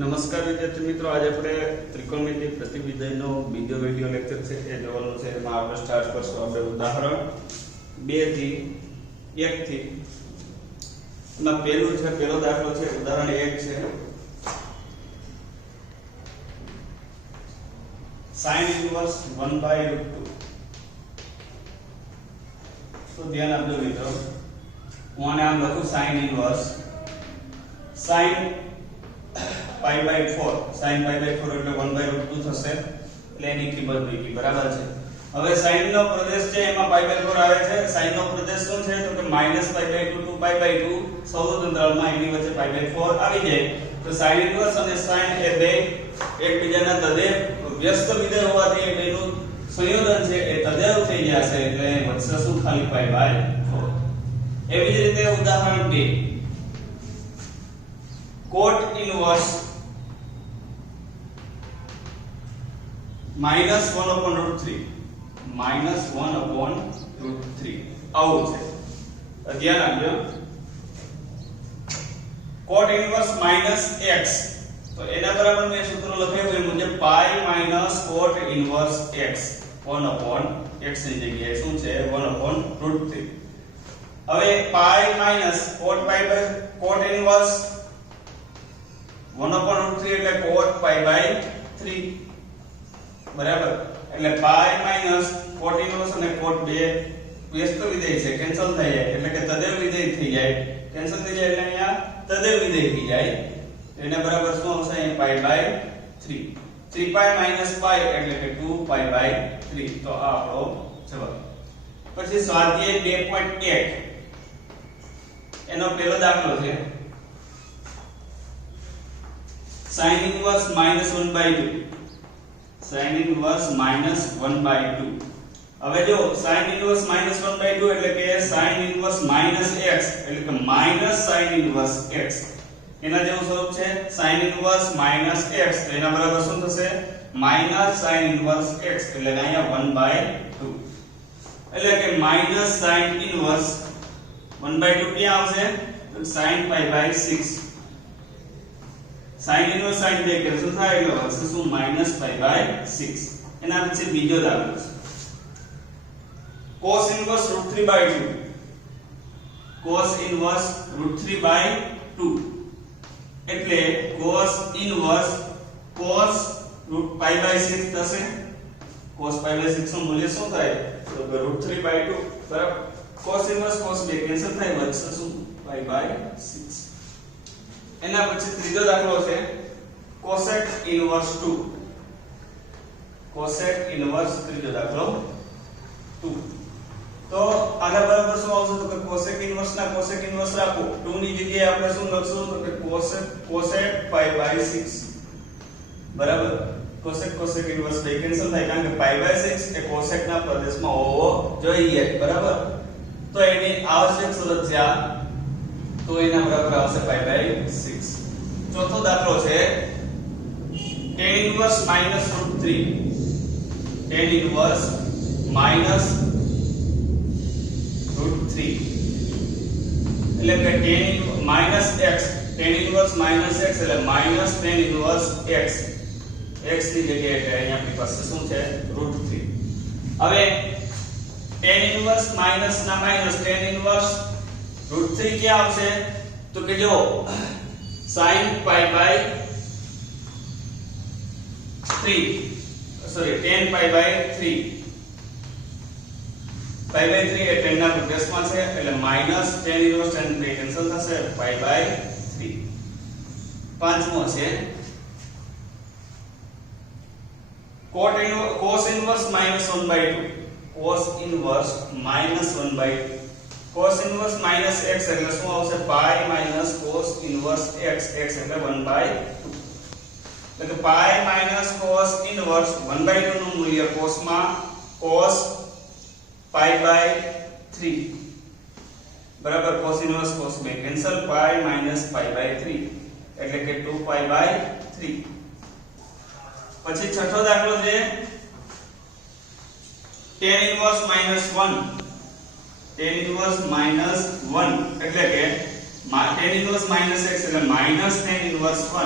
નમસ્કાર વિદ્યાર્થી મિત્રો, આજે આપણે ત્રિકોણમિતિ પ્રતિવિધેયનો બીજો વિડિયો લેક્ચર છે એ જોવાનો છે. એમાં આપણે સ્ટાર્ટ કરશું આપણે ઉદાહરણ 2 થી 1 થી. એમાં પહેલો દાખલો છે ઉદાહરણ 1 છે. sin inverse 1/√2. તો ધ્યાન આપજો મિત્રો, હું આને આમ લખું sin inverse sin pi by 4 sin pi by 4 એટલે 1/√2 થશે. એટલે એની કિંમત મૂકી બરાબર છે. હવે sin નો પ્રદેશ છે એમાં pi by 4 આવે છે. sin નો પ્રદેશ શું છે તો કે -pi/2 to pi/2 સૌતંત્રાલમાં એની વચ્ચે pi by 4 આવી જાય. તો sin inverse અને sin એ બે એકબીજાના તદેવ વ્યસ્ત વિધેય હોવાથી એ બેનું સંયોજન છે એ તદેવ થઈ જશે. એટલે વચ્ચે શું ખાલી pi by 4. એવી જ રીતે ઉદાહરણ 2 cot inverse -1/√3 આવું છે. ધ્યાન આપજો. cot inverse -x તો એના બરાબર મેં સૂત્ર લખ્યું એ મુજબ pi cot inverse x 1/x ની જગ્યાએ શું છે 1/√3. હવે pi cot inverse 1/√3 એટલે cot pi/3 બરાબર. એટલે pi cot inverse અને cot બે વ્યસ્ત વિધેય છે, કેન્સલ થઈ જાય એટલે કે તદેવ વિધેય થઈ જાય. કેન્સલ થઈ જાય એટલે અહીંયા તદેવ વિધેય થઈ જાય. એને બરાબર શું આવશે અહીં pi/3. 3 pi - pi એટલે કે 2 pi/3. તો આ આપણો જવાબ. પછી સ્વાધ્યાય 2.1 એનો પહેલો દાખલો છે. sin inverse -1/2 sin inverse -1/2. હવે જો sin inverse -1/2 એટલે કે sin inverse -x એટલે કે sin inverse x એના જેવું સ્વરૂપ છે. sin inverse -x તો એના બરાબર શું થશે sin inverse x એટલે અહીંયા 1/2 એટલે કે sin inverse 1/2 ક્યાં આવશે તો sin pi/6. sin inverse sin બે કેન્સલ થાય એટલે વધશે શું -pi/6. એના પછી બીજો દાખલો છે cos inverse √3/2 cos inverse √3/2 એટલે cos inverse cos √pi/6 થશે. cos pi/6 નું મૂલ્ય શું થાય તો √3/2 બરાબર. cos inverse cos બે કેન્સલ થાય વધશે શું pi/6. એના પછી ત્રીજો દાખલો છે cosec inverse 2 cosec inverse ત્રીજો દાખલો 2. તો આના બરાબર શું આવશે તો કે cosec inverse ના cosec inverse રાખો. 2 ની જગ્યાએ આપણે શું લખશું તો કે cosec pi/6 બરાબર. cosec inverse બે કેન્સલ થાય કારણ કે pi/6 એ cosec ના પ્રદેશમાં હોવો જોઈએ બરાબર. તો એની આવશ્યક શરત છે આ. તો એના બરાબર આવશે pi/6. ચોથો દાખલો છે tan inverse -√3 tan inverse -√3 એટલે કે -x tan inverse -x એટલે tan inverse x x ની જગ્યાએ એટલે અહીંયા આપણી પાસે શું છે √3. હવે tan inverse માઈનસ ના માઈનસ tan inverse √3 ક્યાં આવશે તો કે જો sin pi/3 sorry tan pi/3 pi/3 એ 10 ના પ્રદેશમાં છે એટલે tan inverse tan બે કેન્સલ થશે pi/3. પાંચમો છે cos inverse -1/2 cos inverse -1/2 cos inverse -x એટલે શું આવશે pi cos inverse x x એટલે 1/2 એટલે કે pi cos inverse 1/2 નું મૂલ્ય cos માં cos pi/3 બરાબર. cos inverse cos બે કેન્સલ pi pi/3 એટલે કે 2 pi/3. પછી છઠ્ઠો દાખલો છે tan inverse -1 tan inverse -1 એટલે કે tan inverse -x એટલે -tan inverse 1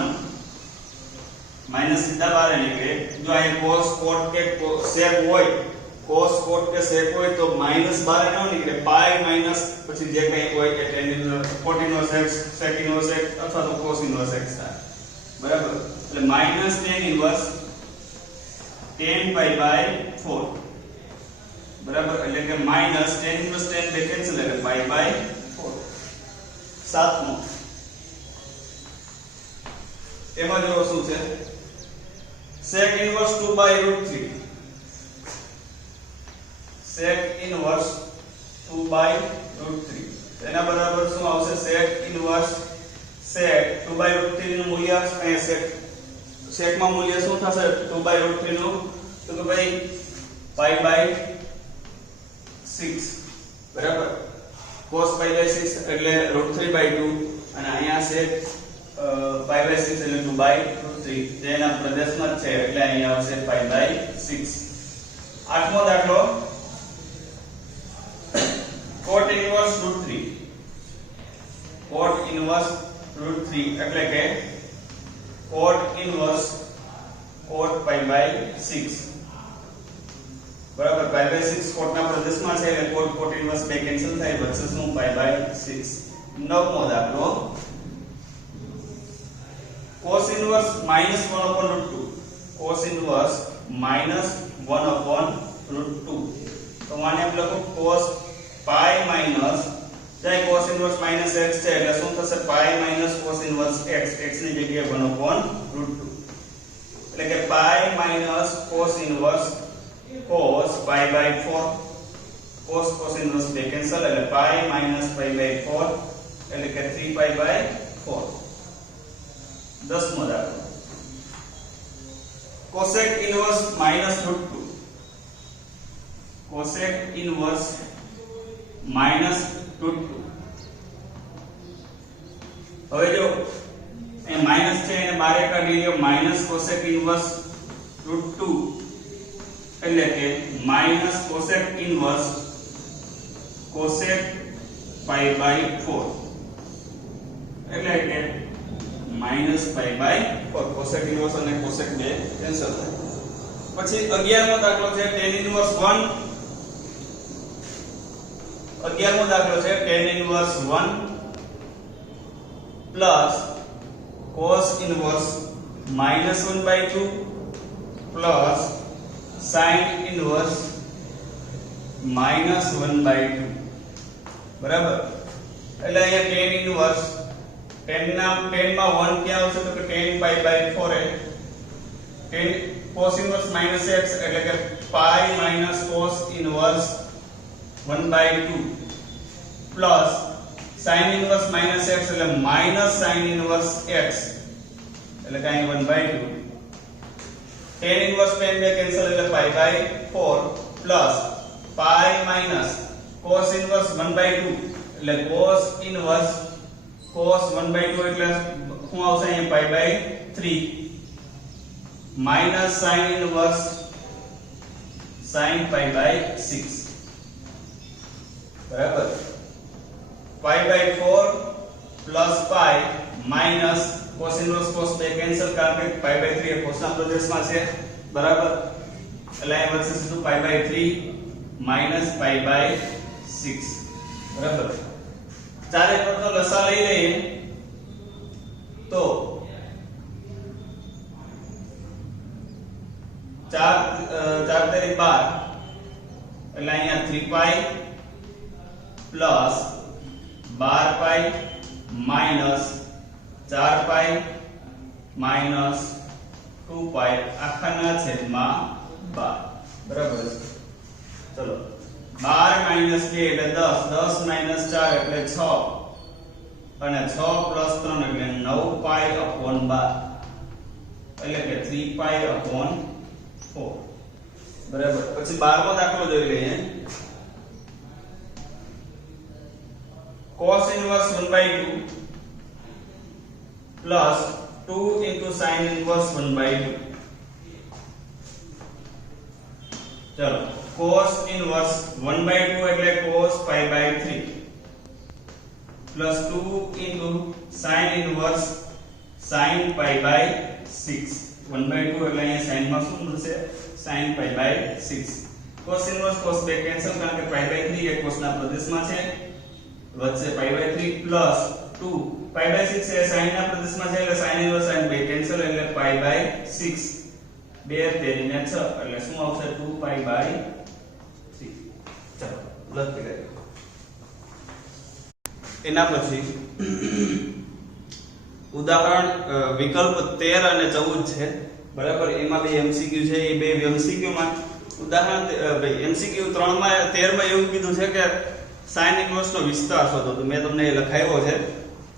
माइनस सीधा बाहर निकले जो आ cos cot के sec होय cos cot के sec होय तो माइनस बाहर न निकले पाई माइनस પછી જે કંઈ હોય કે tan inverse cot inverse x sec inverse x અથવા તો cos inverse x થાય બરાબર એટલે minus tan inverse tan pi by 4 બરાબર એટલે કે માઈનસ tan inverse tan બે કેન્સલ એટલે pi by 4 સાતમો એમાં જો શું છે sec inverse 2 by root 3 sec inverse 2 by root 3 એના બરાબર શું આવશે sec inverse sec 2 by root 3 નું મૂલ્ય અહીંયા sec માં મૂલ્ય શું થશે 2 by root 3 નું તો કે ભાઈ pi by 6 બરાબર cos pi by 6 એટલે root 3 by 2 અને અહીંયા sec pi by 6 એટલે 2 by root 3 જેના પ્રદેશમાં છે એટલે અહીંયા આવશે pi by 6 આઠમો દાખલો cot inverse root 3 cot inverse root 3 એટલે કે cot inverse cot pi by 6 બરાબર pi by 6 cot ના પ્રદેશમાં છે એટલે cot cot inverse બે કેન્સલ થાય બચશે શું pi by 6 નવમો દાખલો cos inverse minus 1 upon root 2 cos inverse minus 1 upon root 2 તો આને આપણે લખો cos pi minus જાય cos inverse minus x છે એટલે શું થશે pi minus cos inverse x x ની જગ્યાએ 1 upon root 2 એટલે કે pi minus cos inverse cos pi by 4 cos inverse બે કેન્સલ એટલે pi minus pi by 4 એટલે કે 3 pi by 4 દસમો દાખલો cosec inverse minus root 2 cosec inverse minus root 2 હવે જો એ માઈનસ છે એને બારે કાઢી લ્યો minus cosec inverse root 2 એટલે કે minus cosec inverse cosec pi by 4 એટલે કે minus pi by 4 cosec inverse અને cosec બે કેન્સલ થાય પછી 11મો દાખલો છે tan inverse 1 11મો દાખલો છે tan inverse 1 plus cos inverse minus 1 by 2 plus sin inverse minus 1 by 2 બરાબર એટલે અહીંયા tan inverse 10 માં 1 ક્યાં આવશે તો કે tan pi by 4 है tan cos inverse minus x એટલે કે pi minus cos inverse 1 by 2 plus sin inverse minus x એટલે minus sin inverse x એટલે કે અહીં 1 by 2 tan inverse tan બે કેન્સલ એટલે pi by 4 plus pi minus cos inverse 1 by 2 એટલે cos inverse cos 1 by 2 એટલે શું આવશે અહીં pi by 3 minus sin inverse sin pi by 6 બરાબર pi by 4 plus pi minus cos inverse cos બે cancel કારણ કે pi by 3 એ cos ના પ્રદેશમાં છે બરાબર એટલે અહીં વધશે સીધું pi by 3 minus pi by 6 બરાબર ચારે પદનો લસા લઈ લઈએ તો 4 તેરી 12 એટલે અહીંયા 3 pi plus 12 pi minus 4 pi minus 2 pi આખાના છેદમાં 12 બરાબર ચલો 12 minus 2 એટલે 10 10 minus 4 એટલે 6 અને 6 plus 3 એટલે 9 pi upon 12 એટલે કે 3 pi upon 4 બરાબર પછી 12મો દાખલો જોઈ લઈએ cos inverse 1 by 2 plus 2 into sin inverse 1 by 2 चलो cos inverse 1 by 2 એટલે cos pi by 3 plus 2 into sin inverse sin pi by 6 1/2 એટલે અહીંયા sin માં શું મળશે sin π/6 cos inverse cos 2 cancel કારણ કે π/3 એ cos ના પ્રદેશમાં છે વચ્ચે π/3 પ્લસ 2 π/6 એ sin ના પ્રદેશમાં છે એટલે sin ઇન્વર્સ sin 2 કેન્સલ એટલે π/6 2 તેરીને 6 એટલે શું આવશે 2π/6 ચાલો લખી દઈએ એના પછી ઉદાહરણ વિકલ્પ 13 અને 14 છે બરાબર એમાં બે એમસીક્યુ છે એ બે એમસીક્યુ માં ઉદાહરણ એમસીક્યુ 3 માં 13 માં એવું કીધું છે કે sin ઇન્વર્સ નો વિસ્તાર શોધો તો મેં તમને એ લખાવ્યો છે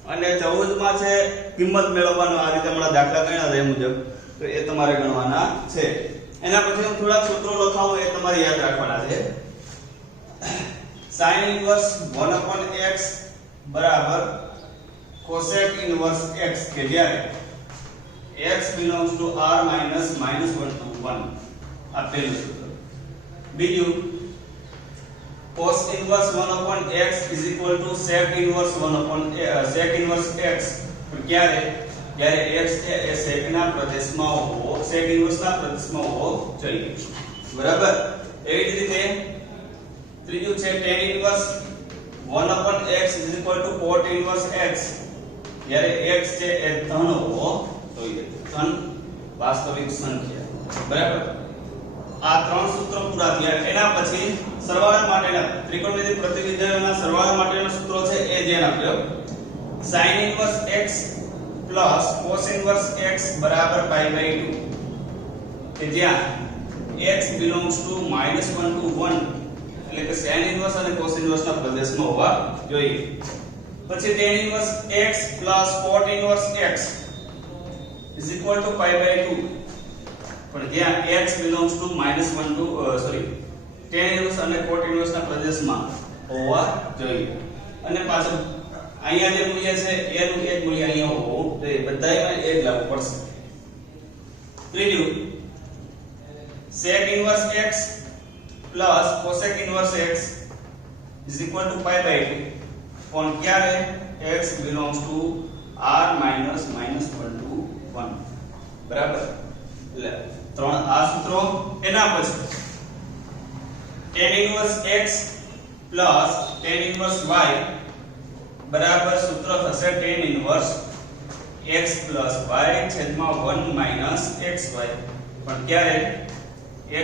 અને 14 માં છે કિંમત મેળવવાનો આ રીતે હમણાં દાખલા ગણ્યા હતા એ મુજબ તો એ તમારે ગણવાના છે એના પછી હું થોડા સૂત્રો લખાવું એ તમારે યાદ રાખવાના છે sin ઇન્વર્સ 1/x બરાબર cosec inverse x કે જ્યારે x belongs to r minus -1 to 1 આ પહેલું સૂત્ર બીજું cos inverse 1/x is equal to sec inverse 1/sec inverse x ક્યારે x એ sec ના પ્રદેશમાં હોવો sec inverse ના પ્રદેશમાં હોવો જોઈએ બરાબર એવી જ રીતે ત્રીજું છે tan inverse 1/x is equal to cot inverse x જ્યારે x છે એ ધન હોવો જોઈએ ધન વાસ્તવિક સંખ્યા બરાબર આ ત્રણ સૂત્રો પૂરા થયા એના પછી સરવાળા માટેના ત્રિકોણમિતિ પ્રતિનિધિત્વના સરવાળા માટેના સૂત્રો છે એ જેને આપ્યો sin inverse x plus cos inverse x બરાબર π/2 કે જ્યાં x belongs to -1 to 1 એટલે કે sin inverse અને cos inverse ના પ્રદેશમાં હોવા જોઈએ પછી tan inverse x plus cot inverse x is equal to π/2 પણ જ્યાં x belongs to -1 to tan inverse અને cot inverse ના પ્રદેશમાં હોવા જોઈએ અને પાછું અહીંયા જે મૂલ્ય છે એનું એક મૂલ્ય અહીંયા હોવું જોઈએ બધાયમાં એક લાગુ પડશે ત્રીજું sec inverse x plus cosec inverse x is equal to π/2 પણ ક્યારે x belongs to r minus -1 to 1 બરાબર એટલે ત્રણ આ સૂત્રો એના પછી tan inverse x plus tan inverse y બરાબર સૂત્ર થશે tan inverse x plus y છેદમાં 1 minus xy પણ ક્યારે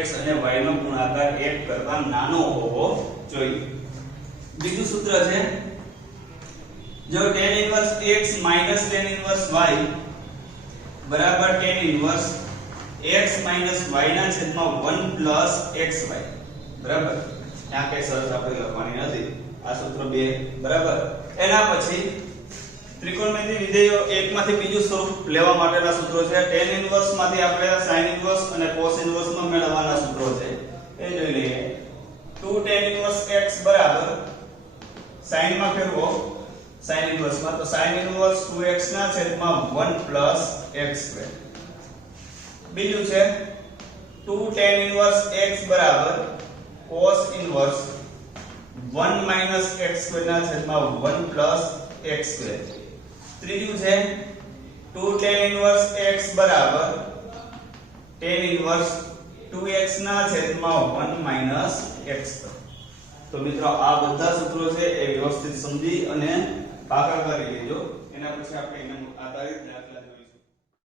x અને y નો ગુણાકાર 1 કરતા નાનો હોવો જોઈએ બીજું સૂત્ર છે જો tan inverse x minus tan inverse y બરાબર tan inverse x minus y ના છેદમાં 1 plus xy બરાબર ત્યાં કઈ શરત આપણે લખવાની નથી આ સૂત્ર 2 બરાબર એના પછી ત્રિકોણમિતિ વિધેયો એકમાંથી બીજું સ્વરૂપ લેવા માટેના સૂત્રો છે tan inverse માંથી આપણે sin inverse અને cos inverse માં મેળવવાના સૂત્રો છે એ જોઈ લઈએ 2 tan inverse x બરાબર sin માં ફેરવો sin inverse માં તો sin inverse 2x ના છેદમાં 1 plus x સ્ક્વેર બીજું છે 2 tan inverse x બરાબર cos inverse 1 minus x square ના છેદમાં 1 plus x સ્ક્વેર ત્રીજું છે 2 tan inverse x બરાબર tan inverse 2x ના છેદમાં 1 minus x સ્ક્વેર તો મિત્રો આ બધા સૂત્રો છે એ વ્યવસ્થિત સમજી અને ભાગાકાર કરી લેજો એના પછી આપણે એના આધારિત